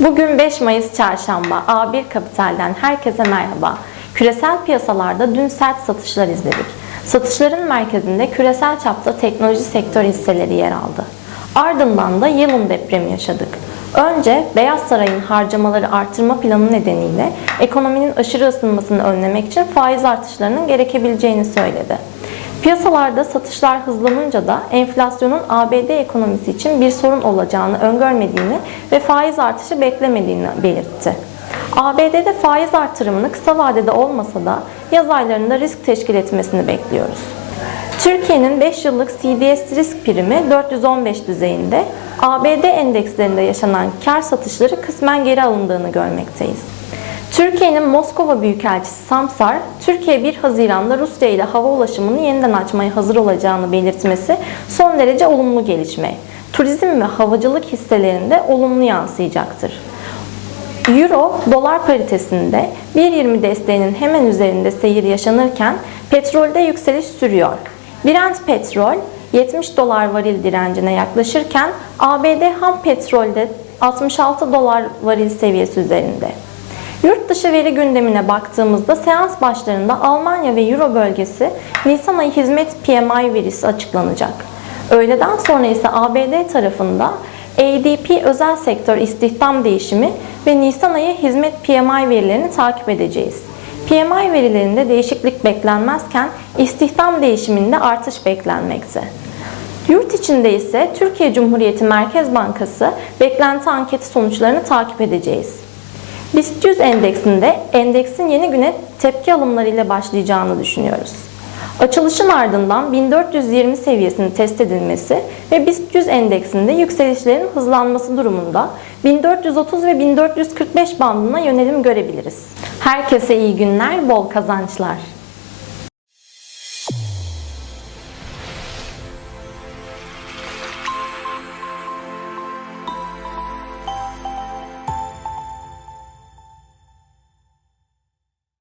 Bugün 5 Mayıs Çarşamba. A1 Kapital'den herkese merhaba. Küresel piyasalarda dün sert satışlar izledik. Satışların merkezinde küresel çapta teknoloji sektör hisseleri yer aldı. Ardından da yılın depremi yaşadık. Önce Beyaz Saray'ın harcamaları artırma planı nedeniyle ekonominin aşırı ısınmasını önlemek için faiz artışlarının gerekebileceğini söyledi. Piyasalarda satışlar hızlanınca da enflasyonun ABD ekonomisi için bir sorun olacağını öngörmediğini ve faiz artışı beklemediğini belirtti. ABD'de faiz artırımını kısa vadede olmasa da yaz aylarında risk teşkil etmesini bekliyoruz. Türkiye'nin 5 yıllık CDS risk primi 415 düzeyinde, ABD endekslerinde yaşanan kar satışları kısmen geri alındığını görmekteyiz. Türkiye'nin Moskova Büyükelçisi Samsar, Türkiye 1 Haziran'da Rusya ile hava ulaşımını yeniden açmaya hazır olacağını belirtmesi son derece olumlu gelişme. Turizm ve havacılık hisselerinde olumlu yansıyacaktır. Euro dolar paritesinde 1.20 desteğinin hemen üzerinde seyir yaşanırken petrolde yükseliş sürüyor. Brent petrol 70 dolar varil direncine yaklaşırken ABD ham petrolde 66 dolar varil seviyesi üzerinde. Yurt dışı veri gündemine baktığımızda seans başlarında Almanya ve Euro bölgesi Nisan ayı hizmet PMI verisi açıklanacak. Öğleden sonra ise ABD tarafında ADP özel sektör istihdam değişimi ve Nisan ayı hizmet PMI verilerini takip edeceğiz. PMI verilerinde değişiklik beklenmezken istihdam değişiminde artış beklenmekte. Yurt içinde ise Türkiye Cumhuriyeti Merkez Bankası beklenti anketi sonuçlarını takip edeceğiz. BIST 100 endeksinde endeksin yeni güne tepki alımlarıyla başlayacağını düşünüyoruz. Açılışın ardından 1420 seviyesinin test edilmesi ve BIST 100 endeksinde yükselişlerin hızlanması durumunda 1430 ve 1445 bandına yönelim görebiliriz. Herkese iyi günler, bol kazançlar.